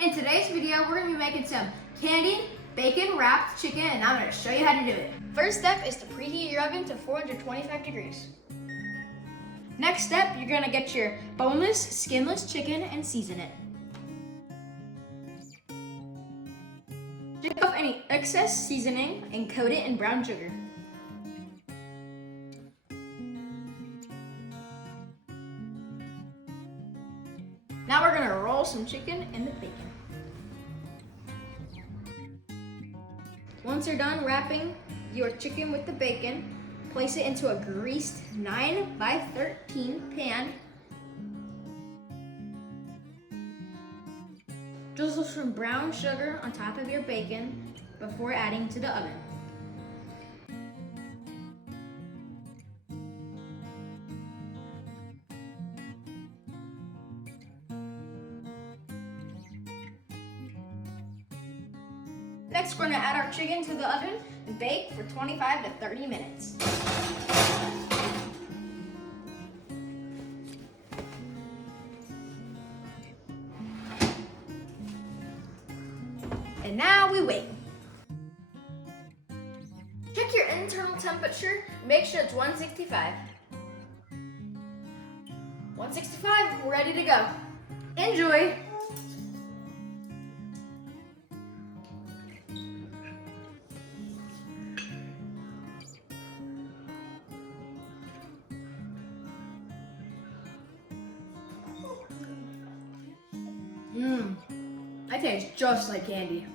In today's video, we're gonna be making some candied bacon wrapped chicken, and I'm gonna show you how to do it. First step is to preheat your oven to 425 degrees. Next step, you're gonna get your boneless, skinless chicken and season it. Take off any excess seasoning and coat it in brown sugar. Now we're gonna roll some chicken in the bacon. Once you're done wrapping your chicken with the bacon, place it into a greased 9x13 pan. Drizzle some brown sugar on top of your bacon before adding to the oven. Next, we're gonna add our chicken to the oven and bake for 25 to 30 minutes. And now we wait. Check your internal temperature, make sure it's 165. 165, we're ready to go. Enjoy! That tastes just like candy.